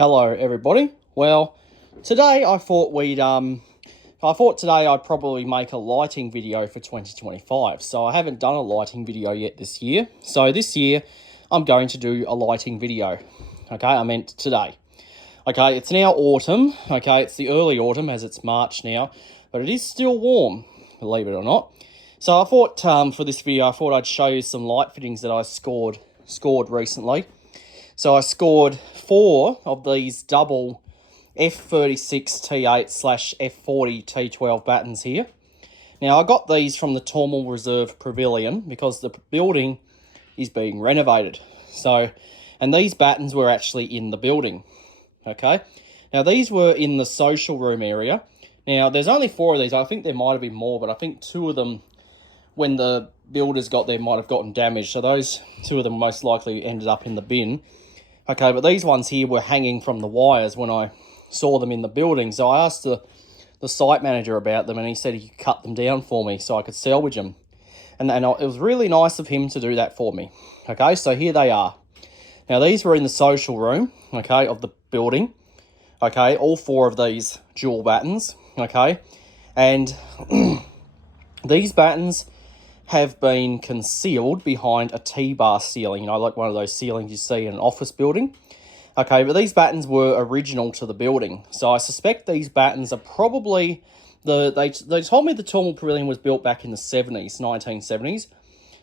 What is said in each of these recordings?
Hello everybody. Well, today I thought today I'd probably make a lighting video for 2025. So I haven't done a lighting video yet this year. So this year I'm going to do a lighting video. Okay, I meant today. Okay, it's now autumn. Okay, it's the early autumn as it's March now, but it is still warm, believe it or not. So I thought for this video, I thought I'd show you some light fittings that I scored recently. So I scored 4 of these double F36 T8/F40 T12 battens here. Now I got these from the Tormore Reserve Pavilion because the building is being renovated. And these battens were actually in the building. Okay. Now these were in the social room area. Now there's only 4 of these. I think there might have been more, but I think 2 of them, when the builders got there, might have gotten damaged. So those 2 of them most likely ended up in the bin. Okay, but these ones here were hanging from the wires when I saw them in the building. So I asked the site manager about them, and he said he could cut them down for me so I could salvage them. And it was really nice of him to do that for me. Okay, so here they are. Now, these were in the social room, okay, of the building. Okay, all 4 of these dual battens, okay. And these battens have been concealed behind a T-bar ceiling, like one of those ceilings you see in an office building. Okay, but these battens were original to the building. So I suspect these battens are probably, they told me the Tormore Pavilion was built back in the 1970s.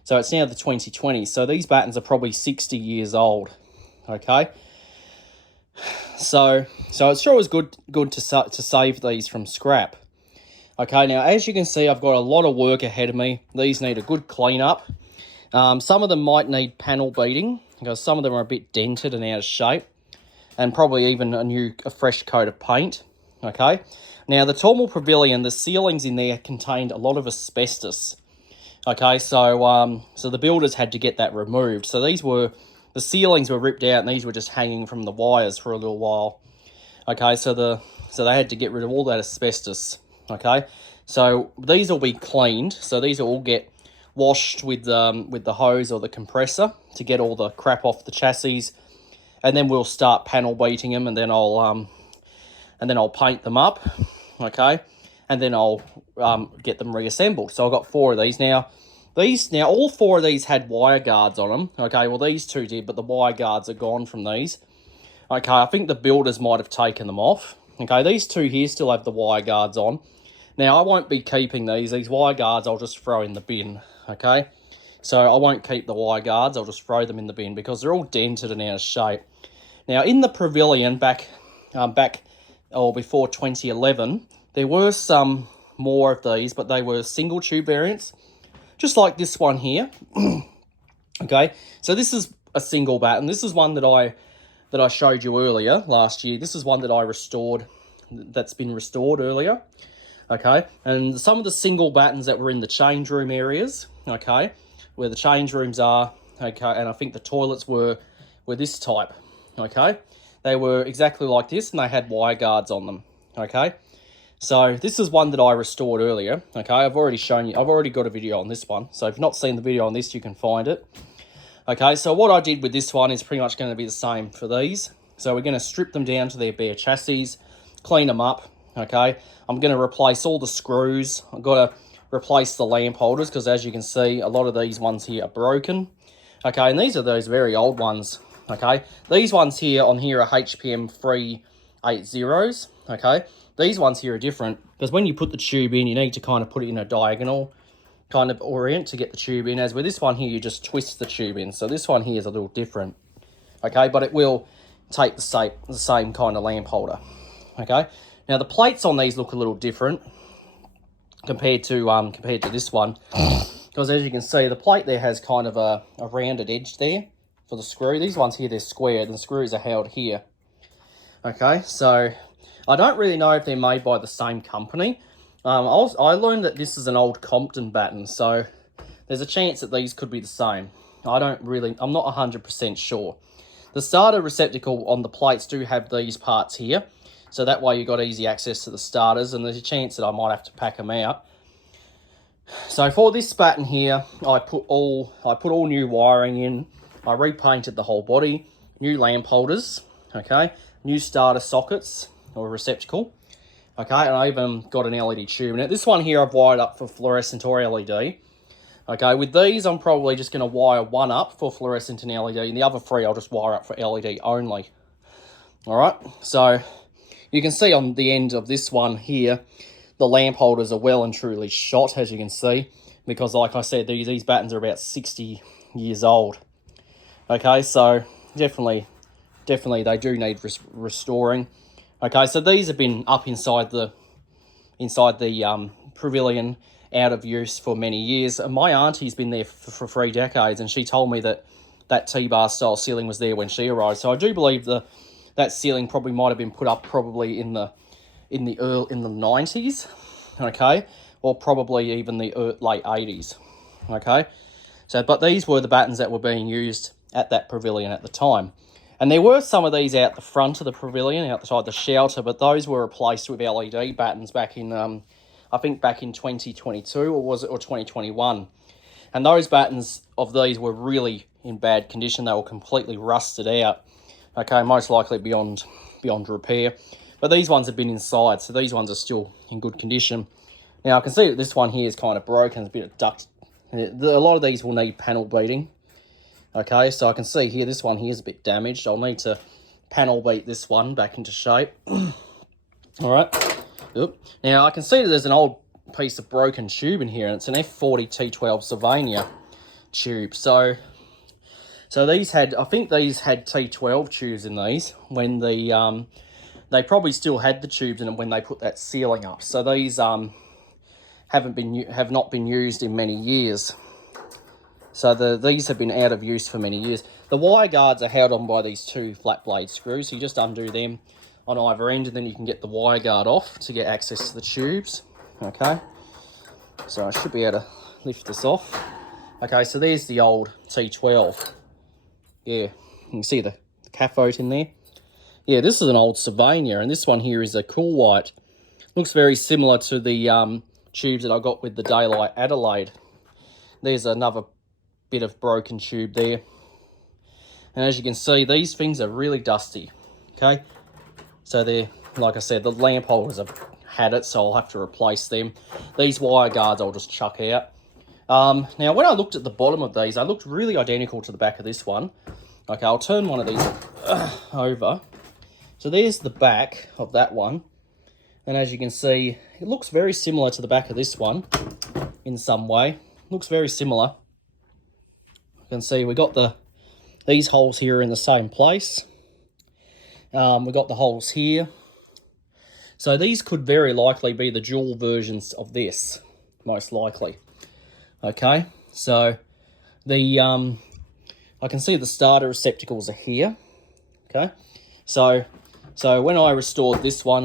So it's now the 2020s. So these battens are probably 60 years old. Okay. So it sure was good to save these from scrap. Okay, now as you can see, I've got a lot of work ahead of me. These need a good clean up. Some of them might need panel beating because some of them are a bit dented and out of shape, and probably even a fresh coat of paint. Okay, now the Tormore Pavilion, the ceilings in there contained a lot of asbestos. Okay, so the builders had to get that removed. So the ceilings were ripped out, and these were just hanging from the wires for a little while. Okay, so they had to get rid of all that asbestos. Okay, so these will be cleaned. So these will all get washed with the hose or the compressor to get all the crap off the chassis, and then we'll start panel beating them, and then I'll paint them up. Okay, and then I'll get them reassembled. So I've got 4 of these now. All 4 of these had wire guards on them. Okay, well these 2 did, but the wire guards are gone from these. Okay, I think the builders might have taken them off. Okay, these 2 here still have the wire guards on. Now, I won't be keeping these. These wire guards I'll just throw in the bin, okay? So I won't keep the wire guards. I'll just throw them in the bin because they're all dented and out of shape. Now, in the pavilion before 2011, there were some more of these, but they were single tube variants, just like this one here. Okay, so this is a single batten. This is one that I showed you earlier last year. This is one that I restored, that's been restored earlier. Okay, and some of the single battens that were in the change room areas, okay, where the change rooms are, okay, and I think the toilets were this type, okay. They were exactly like this, and they had wire guards on them, okay. So this is one that I restored earlier, okay. I've already shown you, I've already got a video on this one, so if you've not seen the video on this, you can find it. Okay, so what I did with this one is pretty much going to be the same for these. So we're going to strip them down to their bare chassis, clean them up. Okay, I'm going to replace all the screws. I've got to replace the lamp holders because, as you can see, a lot of these ones here are broken. Okay, and these are those very old ones. Okay, these ones here on here are HPM 380s. Okay, these ones here are different because when you put the tube in, you need to kind of put it in a diagonal kind of orient to get the tube in. As with this one here, you just twist the tube in. So this one here is a little different. Okay, but it will take the same kind of lamp holder. Okay. Now, the plates on these look a little different compared to this one. Because as you can see, the plate there has kind of a rounded edge there for the screw. These ones here, they're squared, and the screws are held here. Okay, so I don't really know if they're made by the same company. I learned that this is an old Compton batten, so there's a chance that these could be the same. I'm not 100% sure. The starter receptacle on the plates do have these parts here. So that way you've got easy access to the starters, and there's a chance that I might have to pack them out. So for this batten here, I put all new wiring in. I repainted the whole body, new lamp holders, okay? new starter sockets or receptacle. Okay, and I even got an LED tube in it. This one here I've wired up for fluorescent or LED. Okay, with these I'm probably just going to wire one up for fluorescent and LED, and the other three I'll just wire up for LED only. Alright, so you can see on the end of this one here, the lamp holders are well and truly shot, as you can see, because like I said, these battens are about 60 years old. Okay, so definitely they do need restoring. Okay, so these have been up inside the pavilion, out of use for many years. And my auntie's been there for 3 decades, and she told me that T-bar style ceiling was there when she arrived. So I do believe that ceiling probably might have been put up probably in the 90s, okay, or probably even the late 80s, okay. So, but these were the battens that were being used at that pavilion at the time. And there were some of these out the front of the pavilion, outside the shelter, but those were replaced with LED battens back in, I think back in 2022, or 2021. And those battens of these were really in bad condition. They were completely rusted out, okay, most likely beyond repair. But these ones have been inside, so these ones are still in good condition. Now, I can see that this one here is kind of broken. There's a bit of duct. A lot of these will need panel beating. Okay, so I can see here, this one here is a bit damaged. I'll need to panel beat this one back into shape. All right. Oop. Now, I can see that there's an old piece of broken tube in here, and it's an F40 T12 Sylvania tube. So these had, I think these had T12 tubes in these when they probably still had the tubes in them when they put that ceiling up. So these have not been used in many years. So these have been out of use for many years. The wire guards are held on by these 2 flat blade screws. So you just undo them on either end, and then you can get the wire guard off to get access to the tubes. Okay. So I should be able to lift this off. Okay, so there's the old T12. Yeah, you can see the cathode in there. Yeah, this is an old Sylvania, and this one here is a cool white. Looks very similar to the tubes that I got with the Daylight Adelaide. There's another bit of broken tube there. And as you can see, these things are really dusty. Okay, so they're, like I said, the lamp holders have had it, so I'll have to replace them. These wire guards I'll just chuck out. Now, when I looked at the bottom of these, they looked really identical to the back of this one. Okay, I'll turn one of these over. So there's the back of that one. And as you can see, it looks very similar to the back of this one in some way. Looks very similar. You can see we got these holes here in the same place. We've got the holes here. So these could very likely be the dual versions of this, most likely. Okay, so I can see the starter receptacles are here. Okay, so when I restored this one,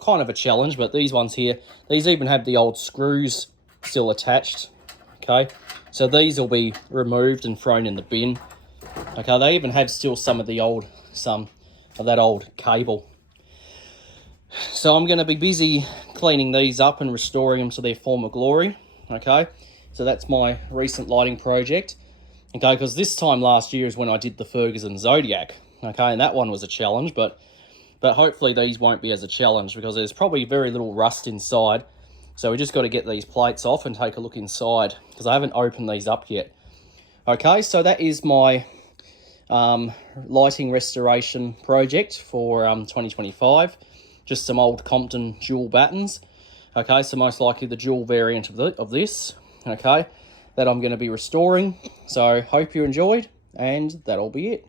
kind of a challenge, but these ones here, these even have the old screws still attached. Okay, so these will be removed and thrown in the bin. Okay, they even have still some of that old cable. So I'm going to be busy cleaning these up and restoring them to their former glory. Okay, so that's my recent lighting project. Okay, because this time last year is when I did the Ferguson Zodiac. Okay, and that one was a challenge, but hopefully these won't be as a challenge, because there's probably very little rust inside. So we just got to get these plates off and take a look inside, because I haven't opened these up yet. Okay, so that is my lighting restoration project for 2025. Just some old Compton dual battens. Okay, so most likely the dual variant of this. Okay, that I'm going to be restoring. So hope you enjoyed, and that'll be it.